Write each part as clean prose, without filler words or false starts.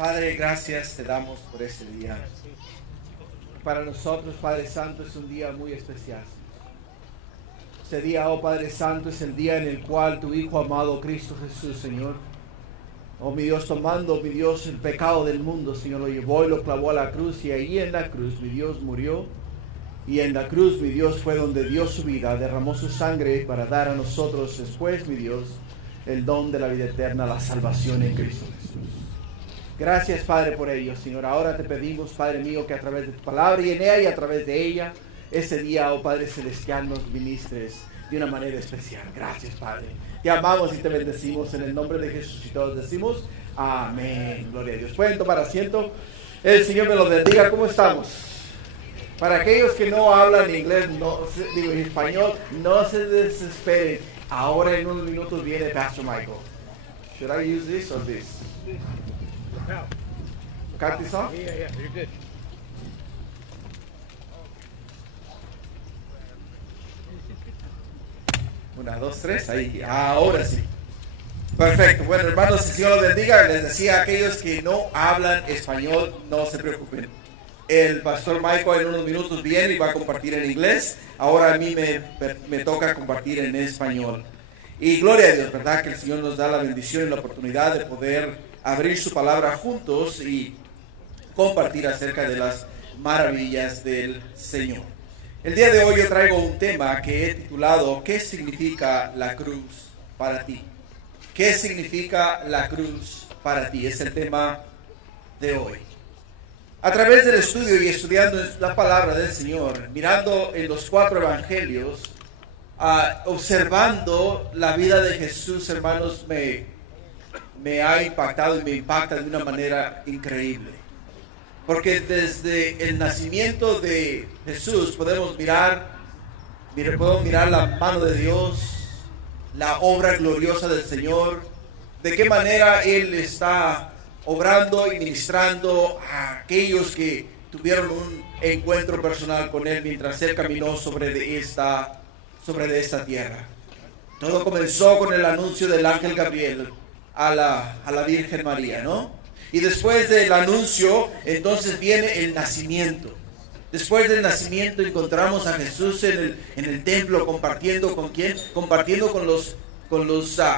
Padre, gracias te damos por este día. Para nosotros, Padre Santo, es un día muy especial. Este día, oh Padre Santo, es el día en el cual tu Hijo amado, Cristo Jesús, Señor, oh mi Dios, tomando, mi Dios, el pecado del mundo, Señor, lo llevó y lo clavó a la cruz, y ahí en la cruz, mi Dios, murió, y en la cruz, mi Dios, fue donde dio su vida, derramó su sangre para dar a nosotros después, mi Dios, el don de la vida eterna, la salvación en Cristo Jesús. Gracias, Padre, por ello, Señor. Ahora te pedimos, Padre mío, que a través de tu palabra y en ella y a través de ella, este día, oh Padre Celestial, nos ministres de una manera especial. Gracias, Padre. Te amamos y te bendecimos en el nombre de Jesús y todos decimos amén. Gloria a Dios. Pueden tomar asiento. El Señor me los bendiga. ¿Cómo estamos? Para aquellos que no hablan inglés, español, no se desesperen. Ahora en unos minutos viene Pastor Michael. Should I use this or this? Cut this off? Yeah, you're good. Una, dos, tres, ahí, ahora sí. Perfecto, bueno hermanos, el Señor los bendiga. Les decía a aquellos que no hablan español, no se preocupen. El pastor Michael en unos minutos viene y va a compartir en inglés. Ahora a mí me toca compartir en español. Y gloria a Dios, ¿verdad? Que el Señor nos da la bendición y la oportunidad de poder abrir su palabra juntos y compartir acerca de las maravillas del Señor. El día de hoy yo traigo un tema que he titulado ¿qué significa la cruz para ti? ¿Qué significa la cruz para ti? Es el tema de hoy. A través del estudio y estudiando la palabra del Señor, mirando en los 4 evangelios, observando la vida de Jesús, hermanos, me ha impactado y me impacta de una manera increíble. Porque desde el nacimiento de Jesús podemos mirar la mano de Dios, la obra gloriosa del Señor, de qué manera Él está obrando y ministrando a aquellos que tuvieron un encuentro personal con Él mientras Él caminó sobre esta tierra. Todo comenzó con el anuncio del ángel Gabriel a la Virgen María, ¿no? Y después del anuncio, entonces viene el nacimiento. Después del nacimiento encontramos a Jesús en el templo compartiendo con ¿quién? Compartiendo con los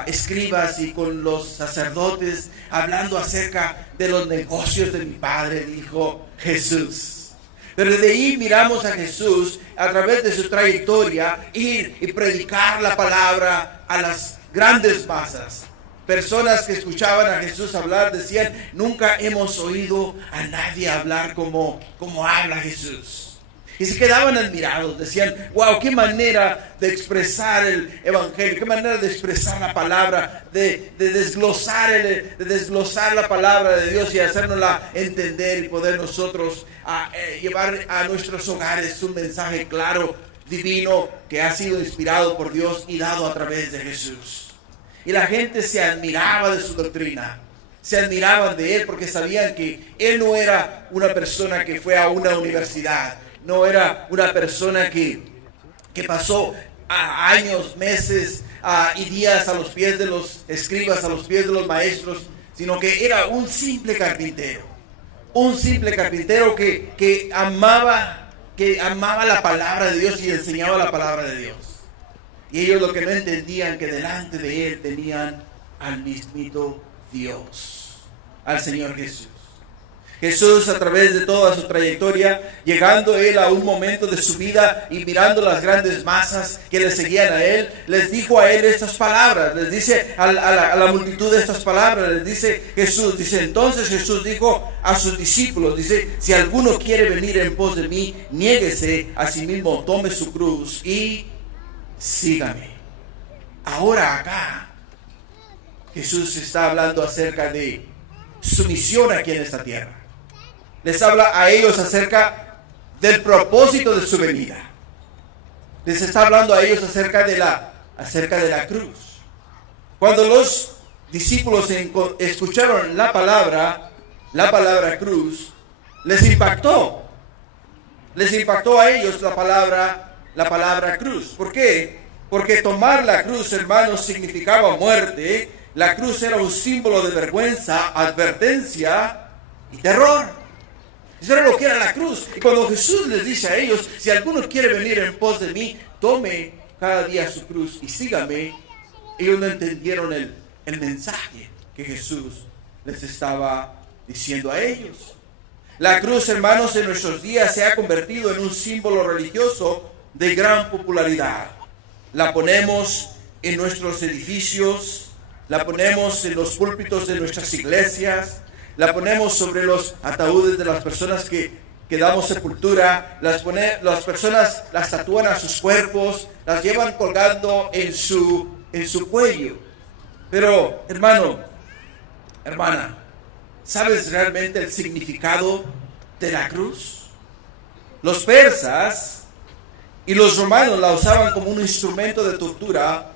escribas y con los sacerdotes, hablando acerca de los negocios de mi Padre, dijo Jesús. Pero desde ahí miramos a Jesús a través de su trayectoria ir y predicar la palabra a las grandes masas. Personas que escuchaban a Jesús hablar decían, nunca hemos oído a nadie hablar como habla Jesús. Y se quedaban admirados, decían, wow, qué manera de expresar el evangelio, qué manera de expresar la palabra, de desglosar la palabra de Dios y hacérnosla entender y poder nosotros llevar a nuestros hogares un mensaje claro, divino, que ha sido inspirado por Dios y dado a través de Jesús. Y la gente se admiraba de su doctrina, se admiraban de Él porque sabían que Él no era una persona que fue a una universidad, no era una persona que pasó años, meses y días a los pies de los escribas, a los pies de los maestros, sino que era un simple carpintero que amaba la palabra de Dios y enseñaba la palabra de Dios. Y ellos lo que no entendían, que delante de Él tenían al mismito Dios, al Señor Jesús. Jesús, a través de toda su trayectoria, llegando Él a un momento de su vida y mirando las grandes masas que le seguían a Él, les dijo a Él estas palabras, les dice a la multitud de estas palabras, les dice Jesús, entonces Jesús dijo a sus discípulos, dice, si alguno quiere venir en pos de mí, niéguese a sí mismo, tome su cruz y sígame. Ahora acá Jesús está hablando acerca de su misión aquí en esta tierra. Les habla a ellos acerca del propósito de su venida. Les está hablando a ellos acerca de la cruz. Cuando los discípulos escucharon la palabra cruz, les impactó a ellos la palabra cruz. ¿Por qué? Porque tomar la cruz, hermanos, significaba muerte. La cruz era un símbolo de vergüenza, advertencia y terror. Eso era lo que era la cruz. Y cuando Jesús les dice a ellos, si alguno quiere venir en pos de mí, tome cada día su cruz y sígame, ellos no entendieron el mensaje que Jesús les estaba diciendo a ellos. La cruz, hermanos, en nuestros días se ha convertido en un símbolo religioso de gran popularidad. La ponemos en nuestros edificios, la ponemos en los púlpitos de nuestras iglesias, la ponemos sobre los ataúdes de las personas que damos sepultura, las personas las tatúan a sus cuerpos, las llevan colgando en su cuello. Pero, hermano, hermana, ¿sabes realmente el significado de la cruz? Los persas y los romanos la usaban como un instrumento de tortura,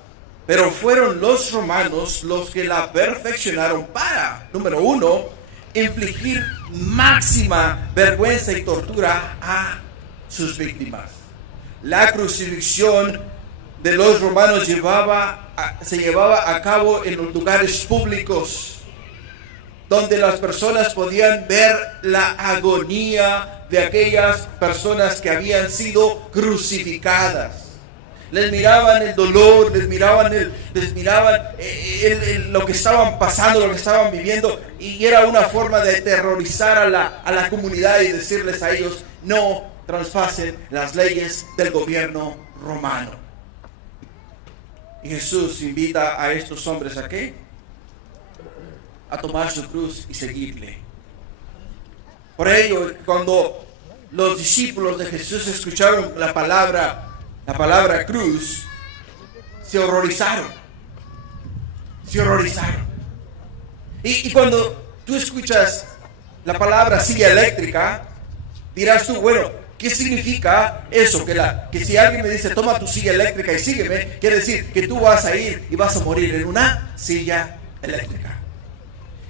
pero fueron los romanos los que la perfeccionaron para, número uno, infligir máxima vergüenza y tortura a sus víctimas. La crucifixión de los romanos se llevaba a cabo en los lugares públicos, donde las personas podían ver la agonía de aquellas personas que habían sido crucificadas. Les miraban el dolor, les miraban lo que estaban pasando, lo que estaban viviendo, y era una forma de aterrorizar a la comunidad y decirles a ellos: no traspasen las leyes del gobierno romano. Y Jesús invita a estos hombres ¿a qué? A tomar su cruz y seguirle. Por ello, cuando los discípulos de Jesús escucharon la palabra cruz, se horrorizaron. Y cuando tú escuchas la palabra silla eléctrica, dirás tú, bueno, ¿qué significa eso? Que si alguien me dice, toma tu silla eléctrica y sígueme, quiere decir que tú vas a ir y vas a morir en una silla eléctrica.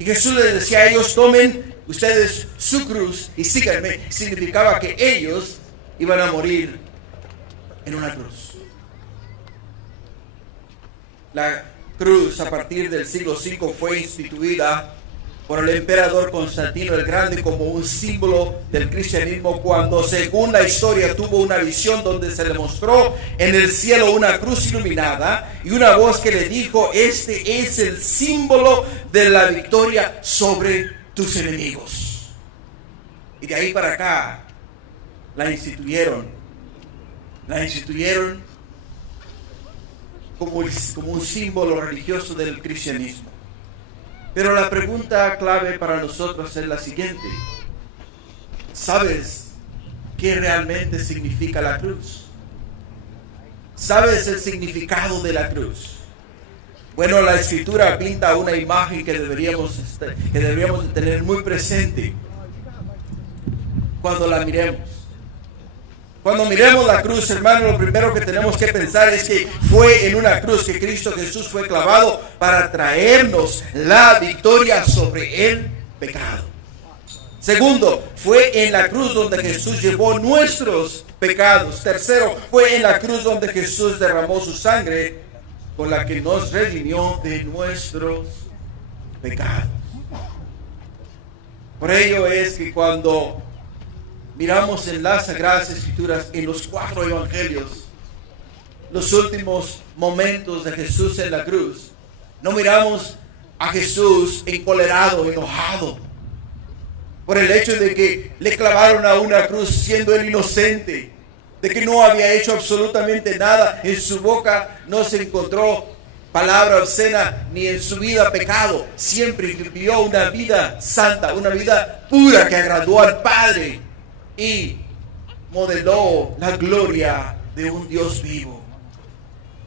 Y Jesús les decía a ellos: tomen ustedes su cruz y síganme. Significaba que ellos iban a morir en una cruz. La cruz, a partir del siglo V, fue instituida por el emperador Constantino el Grande como un símbolo del cristianismo, cuando, según la historia, tuvo una visión donde se le mostró en el cielo una cruz iluminada y una voz que le dijo: este es el símbolo de la victoria sobre tus enemigos. Y de ahí para acá la instituyeron como un símbolo religioso del cristianismo. Pero la pregunta clave para nosotros es la siguiente: ¿sabes qué realmente significa la cruz? ¿Sabes el significado de la cruz? Bueno, la Escritura pinta una imagen que deberíamos de tener muy presente cuando la miremos. Cuando miremos la cruz, hermano, lo primero que tenemos que pensar es que fue en una cruz que Cristo Jesús fue clavado para traernos la victoria sobre el pecado. Segundo, fue en la cruz donde Jesús llevó nuestros pecados. Tercero, fue en la cruz donde Jesús derramó su sangre, con la que nos redimió de nuestros pecados. Por ello es que cuando miramos en las Sagradas Escrituras, en los 4 evangelios, los últimos momentos de Jesús en la cruz, no miramos a Jesús encolerado, enojado, por el hecho de que le clavaron a una cruz siendo él inocente, de que no había hecho absolutamente nada. En su boca no se encontró palabra obscena, ni en su vida pecado. Siempre vivió una vida santa, una vida pura que agradó al Padre y modeló la gloria de un Dios vivo.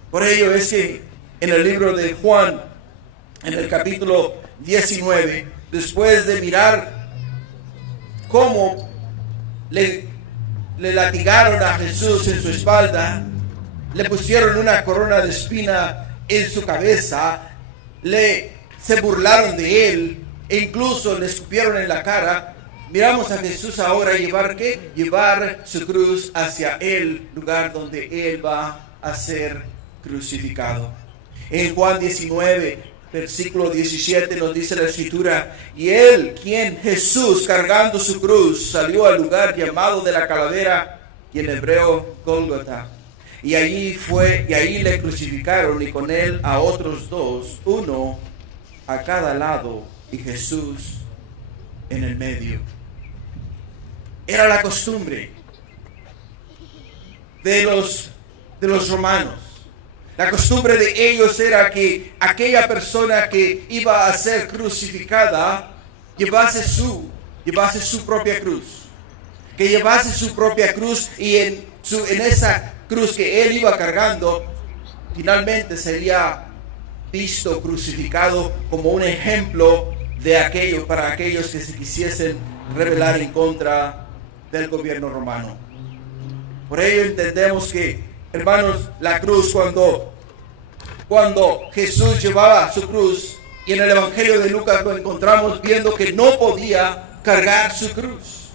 Por ello es que en el libro de Juan, en el capítulo 19, después de mirar cómo le latigaron a Jesús en su espalda, le pusieron una corona de espina en su cabeza, se burlaron de él e incluso le escupieron en la cara, miramos a Jesús ahora llevar su cruz hacia el lugar donde él va a ser crucificado. En Juan 19, versículo 17 nos dice la escritura, y él, Jesús, cargando su cruz, salió al lugar llamado de la calavera, y en hebreo Gólgota. Y ahí le crucificaron, y con él a otros dos, uno a cada lado, y Jesús en el medio. Era la costumbre de los romanos. La costumbre de ellos era que aquella persona que iba a ser crucificada llevase su propia cruz. Que llevase su propia cruz, y en esa cruz que él iba cargando, finalmente sería visto crucificado como un ejemplo de aquello para aquellos que se quisiesen rebelar en contra del gobierno romano. Por ello entendemos que, hermanos, la cruz, cuando Jesús llevaba su cruz, y en el Evangelio de Lucas lo encontramos viendo que no podía cargar su cruz.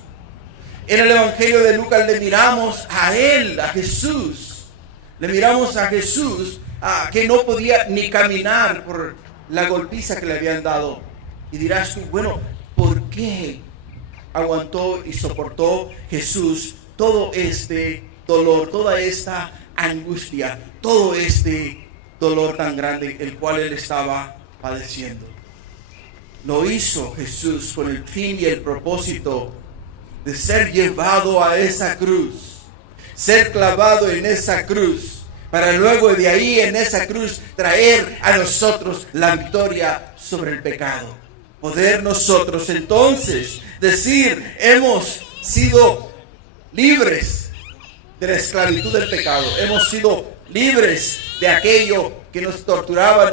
En el Evangelio de Lucas le miramos a él, a Jesús. Le miramos a Jesús que no podía ni caminar por la golpiza que le habían dado. Y dirás tú, bueno, ¿por qué aguantó y soportó Jesús todo este dolor, toda esta angustia, todo este dolor tan grande el cual él estaba padeciendo? Lo hizo Jesús con el fin y el propósito de ser llevado a esa cruz, ser clavado en esa cruz, para luego de ahí en esa cruz traer a nosotros la victoria sobre el pecado. Poder nosotros entonces decir, hemos sido libres de la esclavitud del pecado, hemos sido libres de aquello que nos torturaba,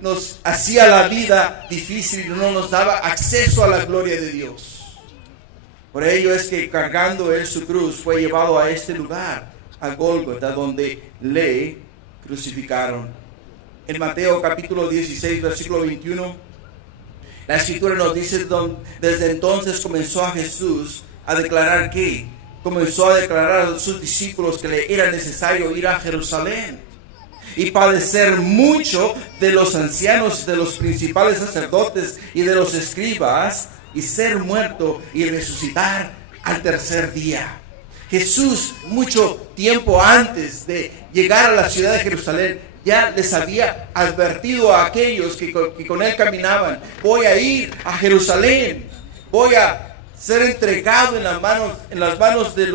nos hacía la vida difícil y no nos daba acceso a la gloria de Dios. Por ello es que cargando él su cruz fue llevado a este lugar, a Gólgota, donde le crucificaron. En Mateo capítulo 16, versículo 21, la escritura nos dice, desde entonces comenzó a declarar a sus discípulos que le era necesario ir a Jerusalén y padecer mucho de los ancianos, de los principales sacerdotes y de los escribas, y ser muerto y resucitar al tercer día. Jesús, mucho tiempo antes de llegar a la ciudad de Jerusalén, ya les había advertido a aquellos que con él caminaban: voy a ir a Jerusalén, voy a ser entregado en las manos de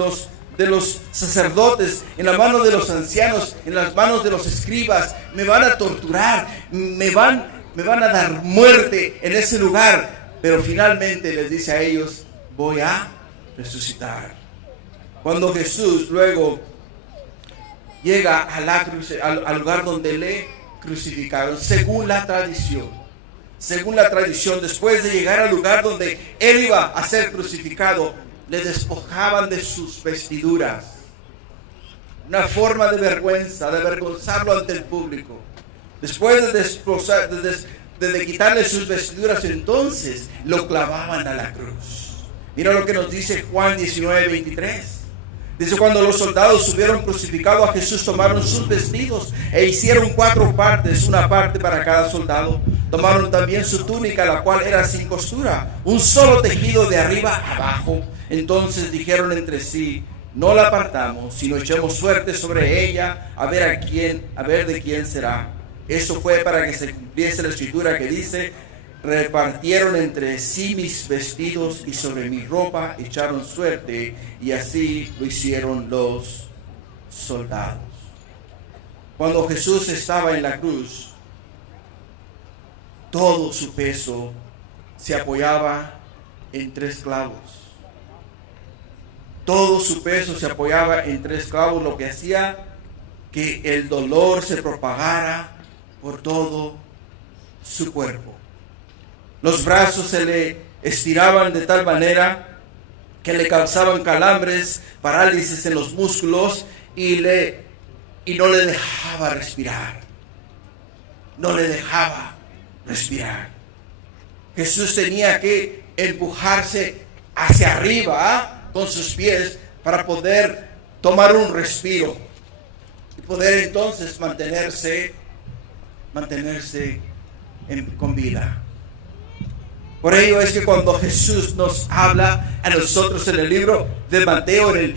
los sacerdotes, en las manos de los ancianos, en las manos de los escribas. Me van a torturar, me van a dar muerte en ese lugar, pero finalmente les dice a ellos: voy a resucitar. Cuando Jesús luego llega al lugar donde le crucificaron, según la tradición, después de llegar al lugar donde él iba a ser crucificado, le despojaban de sus vestiduras. Una forma de vergüenza, de avergonzarlo ante el público. Después de quitarle sus vestiduras, entonces lo clavaban a la cruz. Mira lo que nos dice Juan 19:23. Dice: cuando los soldados hubieron crucificado a Jesús, tomaron sus vestidos e hicieron 4 partes, una parte para cada soldado. Tomaron también su túnica, la cual era sin costura, un solo tejido de arriba abajo. Entonces dijeron entre sí: no la partamos, sino echemos suerte sobre ella, a ver de quién será. Eso fue para que se cumpliese la escritura que dice: repartieron entre sí mis vestidos y sobre mi ropa echaron suerte. Y así lo hicieron los soldados. Cuando Jesús estaba en la cruz, todo su peso se apoyaba en 3 clavos. Todo su peso se apoyaba en 3 clavos, lo que hacía que el dolor se propagara por todo su cuerpo. Los brazos se le estiraban de tal manera que le causaban calambres, parálisis en los músculos y no le dejaba respirar. No le dejaba respirar. Jesús tenía que empujarse hacia arriba con sus pies para poder tomar un respiro y poder entonces mantenerse con vida. Por ello es que cuando Jesús nos habla a nosotros en el libro de Mateo, en el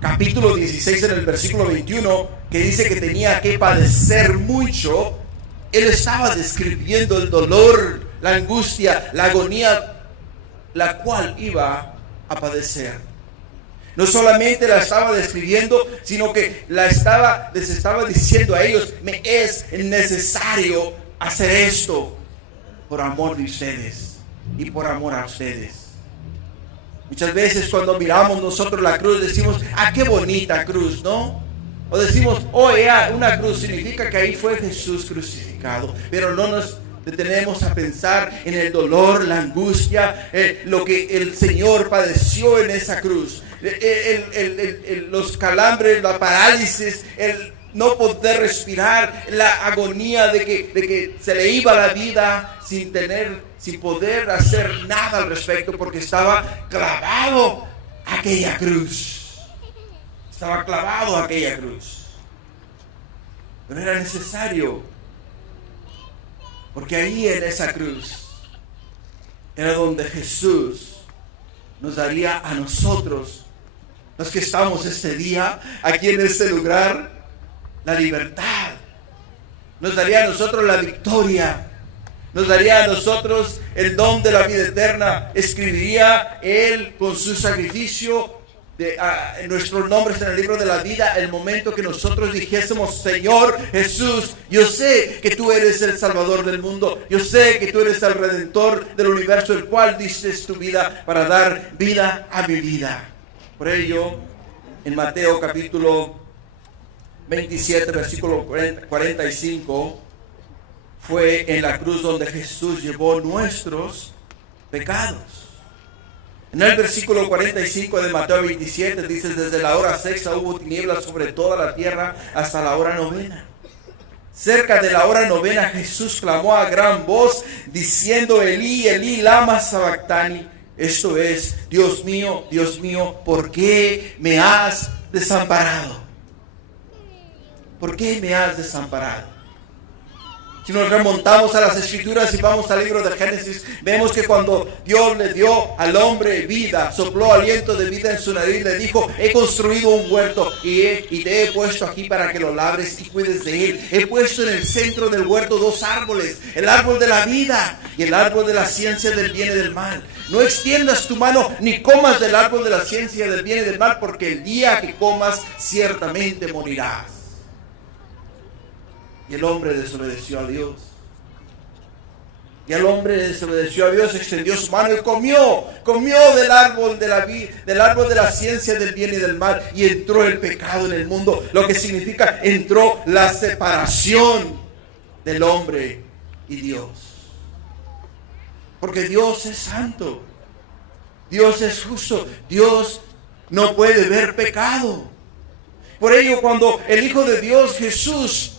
capítulo 16, en el versículo 21, que dice que tenía que padecer mucho, Él estaba describiendo el dolor, la angustia, la agonía, la cual iba a padecer. No solamente la estaba describiendo, sino que les estaba diciendo a ellos: me es necesario hacer esto por amor de ustedes y por amor a ustedes. Muchas veces cuando miramos nosotros la cruz decimos: ah, qué bonita cruz, ¿no? O decimos: oh, una cruz significa que ahí fue Jesús crucificado. Pero no nos detenemos a pensar en el dolor, la angustia, lo que el Señor padeció en esa cruz. Los calambres, la parálisis, el no poder respirar, la agonía de que se le iba la vida sin poder hacer nada al respecto, porque estaba clavado a aquella cruz. Estaba clavado a aquella cruz. Pero era necesario, porque ahí en esa cruz era donde Jesús nos daría a nosotros, los que estamos este día aquí en este lugar, la libertad. Nos daría a nosotros la victoria. Nos daría a nosotros el don de la vida eterna. Escribiría Él con su sacrificio nuestros nombres en el libro de la vida, el momento que nosotros dijésemos: Señor Jesús, yo sé que tú eres el Salvador del mundo, yo sé que tú eres el Redentor del universo, el cual diste tu vida para dar vida a mi vida. Por ello, en Mateo capítulo 27, versículo 45, fue en la cruz donde Jesús llevó nuestros pecados. En el versículo 45 de Mateo 27 dice: desde la hora sexta hubo tinieblas sobre toda la tierra hasta la hora novena. Cerca de la hora novena Jesús clamó a gran voz diciendo: Elí, Elí, lama sabactani. Esto es: Dios mío, ¿por qué me has desamparado? ¿Por qué me has desamparado? Si nos remontamos a las Escrituras y vamos al libro de Génesis, vemos que cuando Dios le dio al hombre vida, sopló aliento de vida en su nariz, le dijo: he construido un huerto y te he puesto aquí para que lo labres y cuides de él. He puesto en el centro del huerto dos árboles, el árbol de la vida y el árbol de la ciencia del bien y del mal. No extiendas tu mano ni comas del árbol de la ciencia del bien y del mal, porque el día que comas ciertamente morirás. Y el hombre desobedeció a Dios. Y el hombre desobedeció a Dios, extendió su mano y comió del árbol de la vida, del árbol de la ciencia del bien y del mal, y entró el pecado en el mundo, lo que significa entró la separación del hombre y Dios. Porque Dios es santo, Dios es justo, Dios no puede ver pecado. Por ello, cuando el Hijo de Dios, Jesús,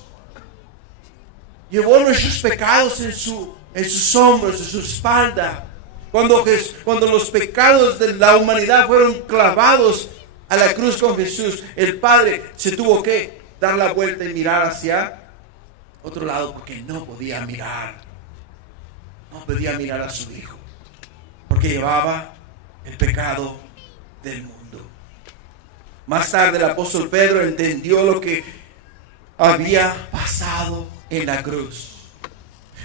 llevó nuestros pecados en sus hombros, en su espalda, cuando los pecados de la humanidad fueron clavados a la cruz con Jesús, el Padre se tuvo que dar la vuelta y mirar hacia otro lado, porque no podía mirar a su Hijo, porque llevaba el pecado del mundo. Más tarde el apóstol Pedro entendió lo que había pasado en la cruz,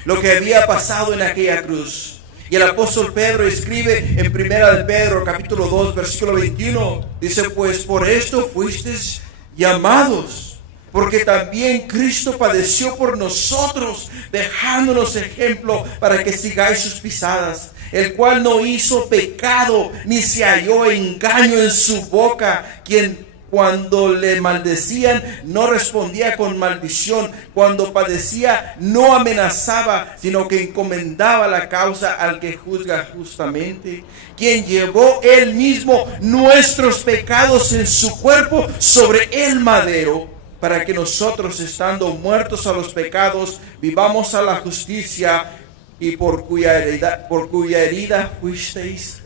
lo que había pasado en aquella cruz. Y el apóstol Pedro escribe en Primera de Pedro capítulo 2 versículo 21, dice: pues por esto fuisteis llamados, porque también Cristo padeció por nosotros, dejándonos ejemplo para que sigáis sus pisadas, el cual no hizo pecado, ni se halló engaño en su boca, quien cuando le maldecían no respondía con maldición, cuando padecía no amenazaba, sino que encomendaba la causa al que juzga justamente, quien llevó él mismo nuestros pecados en su cuerpo sobre el madero, para que nosotros, estando muertos a los pecados, vivamos a la justicia, y por cuya herida fuisteis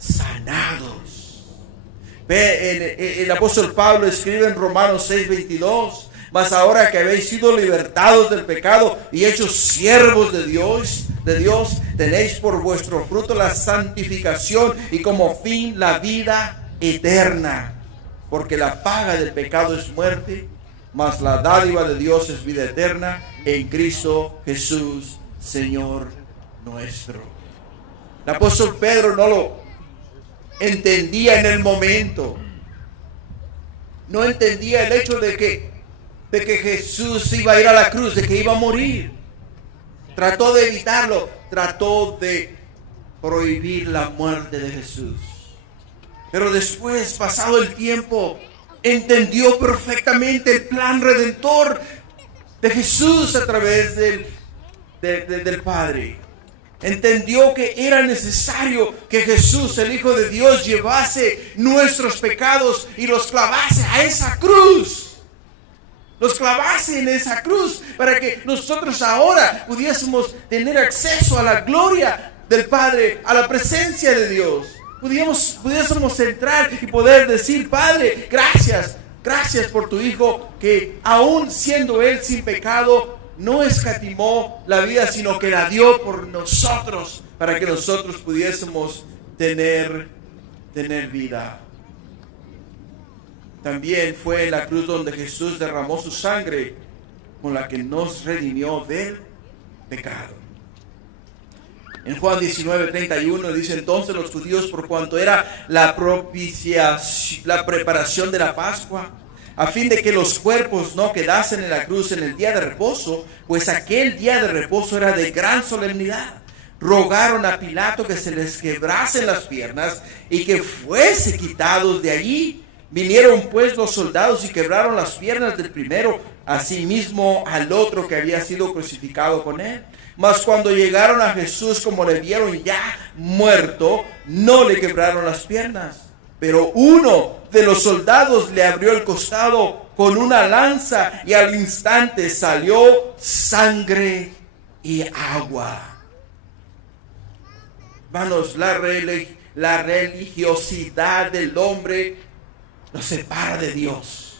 sanados. El apóstol Pablo escribe en Romanos 6:22: Mas ahora que habéis sido libertados del pecado y hechos siervos de Dios, tenéis por vuestro fruto la santificación y como fin la vida eterna. Porque la paga del pecado es muerte, mas la dádiva de Dios es vida eterna en Cristo Jesús, Señor nuestro. El apóstol Pedro no lo entendía en el momento. No entendía el hecho de que Jesús iba a ir a la cruz, de que iba a morir. Trató de evitarlo, trató de prohibir la muerte de Jesús. Pero después, pasado el tiempo, entendió perfectamente el plan redentor de Jesús a través del Padre. Entendió que era necesario que Jesús, el Hijo de Dios, llevase nuestros pecados y los clavase a esa cruz. Los clavase en esa cruz para que nosotros ahora pudiésemos tener acceso a la gloria del Padre, a la presencia de Dios. Pudiésemos entrar y poder decir: Padre, gracias por tu Hijo, que aún siendo Él sin pecado, no escatimó la vida, sino que la dio por nosotros, para que nosotros pudiésemos tener vida. También fue en la cruz donde Jesús derramó su sangre, con la que nos redimió del pecado. En Juan 19:31 dice: entonces los judíos, por cuanto era la preparación de la Pascua, a fin de que los cuerpos no quedasen en la cruz en el día de reposo, pues aquel día de reposo era de gran solemnidad, rogaron a Pilato que se les quebrasen las piernas y que fuese quitados de allí. Vinieron pues los soldados y quebraron las piernas del primero, asimismo al otro que había sido crucificado con él. Mas cuando llegaron a Jesús, como le vieron ya muerto, no le quebraron las piernas. Pero uno de los soldados le abrió el costado con una lanza y al instante salió sangre y agua. Hermanos, la religiosidad del hombre nos separa de Dios.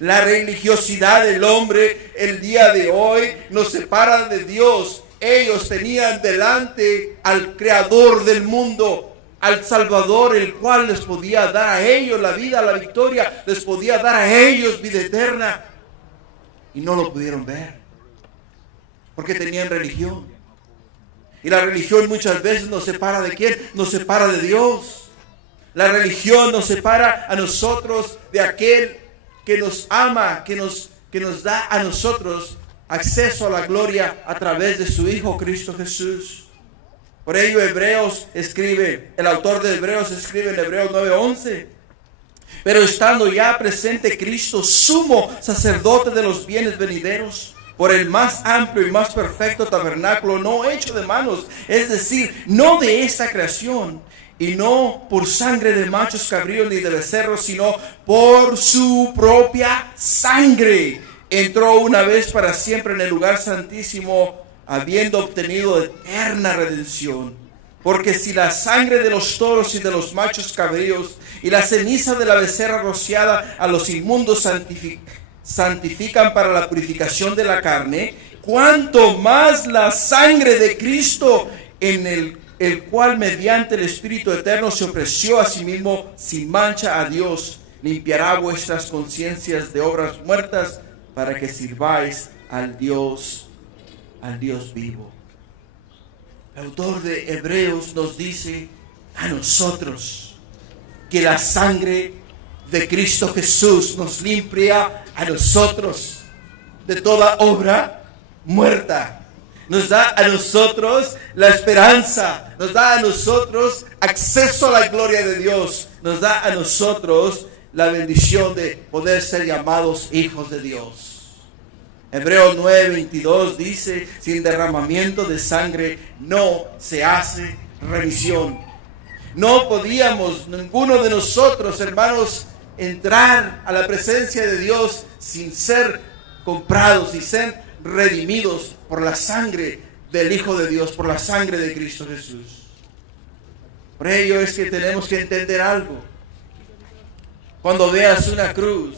La religiosidad del hombre el día de hoy nos separa de Dios. Ellos tenían delante al Creador del mundo, al Salvador, el cual les podía dar a ellos la vida, la victoria, les podía dar a ellos vida eterna. Y no lo pudieron ver, porque tenían religión. Y la religión muchas veces nos separa ¿de quién? Nos separa de Dios. La religión nos separa a nosotros de aquel que nos ama, que nos da a nosotros acceso a la gloria a través de su Hijo Cristo Jesús. Por ello el autor de Hebreos escribe en Hebreos 9:11: pero estando ya presente Cristo, sumo sacerdote de los bienes venideros, por el más amplio y más perfecto tabernáculo, no hecho de manos, es decir, no de esta creación, y no por sangre de machos cabríos ni de becerros, sino por su propia sangre, entró una vez para siempre en el lugar santísimo, habiendo obtenido eterna redención. Porque si la sangre de los toros y de los machos cabríos y la ceniza de la becerra rociada a los inmundos santifican para la purificación de la carne, cuanto más la sangre de Cristo, en el cual mediante el Espíritu Eterno se ofreció a sí mismo sin mancha a Dios, limpiará vuestras conciencias de obras muertas para que sirváis al Dios vivo. El autor de Hebreos nos dice a nosotros que la sangre de Cristo Jesús nos limpia a nosotros de toda obra muerta. Nos da a nosotros la esperanza, nos da a nosotros acceso a la gloria de Dios, nos da a nosotros la bendición de poder ser llamados hijos de Dios. Hebreos 9:22 dice: sin derramamiento de sangre no se hace remisión. No podíamos, ninguno de nosotros, hermanos, entrar a la presencia de Dios sin ser comprados y ser redimidos por la sangre del Hijo de Dios, por la sangre de Cristo Jesús. Por ello es que tenemos que entender algo. Cuando veas una cruz,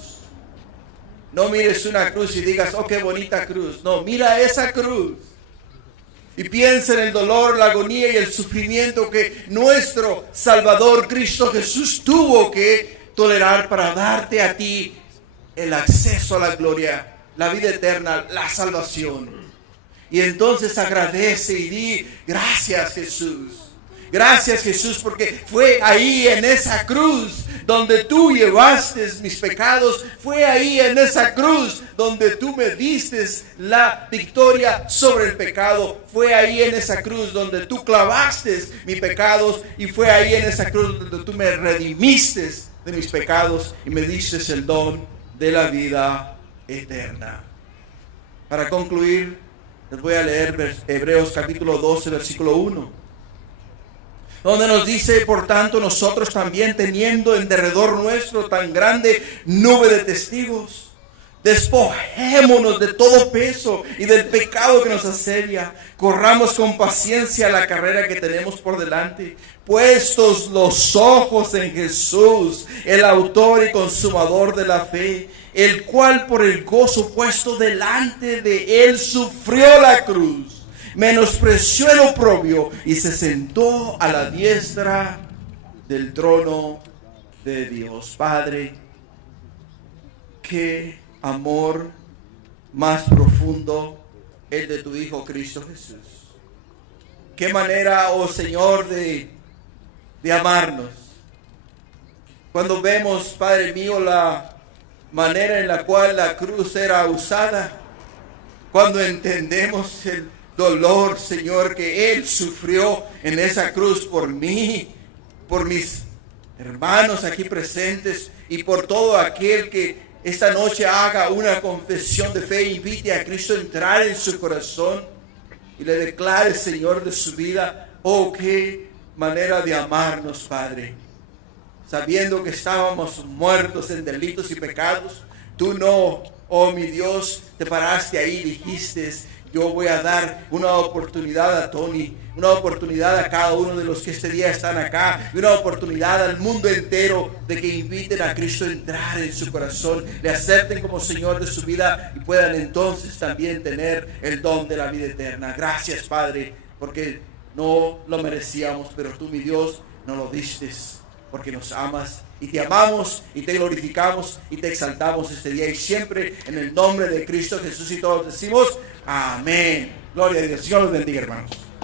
No mires una cruz y digas, oh, qué bonita cruz. No, mira esa cruz. Y piensa en el dolor, la agonía y el sufrimiento que nuestro Salvador Cristo Jesús tuvo que tolerar para darte a ti el acceso a la gloria, la vida eterna, la salvación. Y entonces agradece y di, gracias Jesús. Gracias Jesús, porque fue ahí en esa cruz donde tú llevaste mis pecados. Fue ahí en esa cruz donde tú me diste la victoria sobre el pecado. Fue ahí en esa cruz donde tú clavaste mis pecados. Y fue ahí en esa cruz donde tú me redimiste de mis pecados y me diste el don de la vida eterna. Para concluir, les voy a leer Hebreos capítulo 12, versículo 1. Donde nos dice, por tanto, nosotros también teniendo en derredor nuestro tan grande nube de testigos, despojémonos de todo peso y del pecado que nos asedia, corramos con paciencia la carrera que tenemos por delante, puestos los ojos en Jesús, el autor y consumador de la fe, el cual por el gozo puesto delante de él sufrió la cruz, menospreció el oprobio y se sentó a la diestra del trono de Dios. Padre, qué amor más profundo el de tu Hijo Cristo Jesús. Qué manera, oh Señor, de amarnos. Cuando vemos, Padre mío, la manera en la cual la cruz era usada, cuando entendemos el dolor, Señor, que Él sufrió en esa cruz por mí, por mis hermanos aquí presentes y por todo aquel que esta noche haga una confesión de fe e invite a Cristo a entrar en su corazón y le declare, Señor, de su vida. Oh, qué manera de amarnos, Padre. Sabiendo que estábamos muertos en delitos y pecados, tú no, oh mi Dios, te paraste ahí y dijiste, yo voy a dar una oportunidad a Tony, una oportunidad a cada uno de los que este día están acá, y una oportunidad al mundo entero de que inviten a Cristo a entrar en su corazón, le acepten como Señor de su vida y puedan entonces también tener el don de la vida eterna. Gracias, Padre, porque no lo merecíamos, pero tú, mi Dios, nos lo diste, porque nos amas. Y te amamos y te glorificamos y te exaltamos este día y siempre en el nombre de Cristo Jesús, y todos decimos amén. Gloria a Dios. Dios los bendiga, hermanos.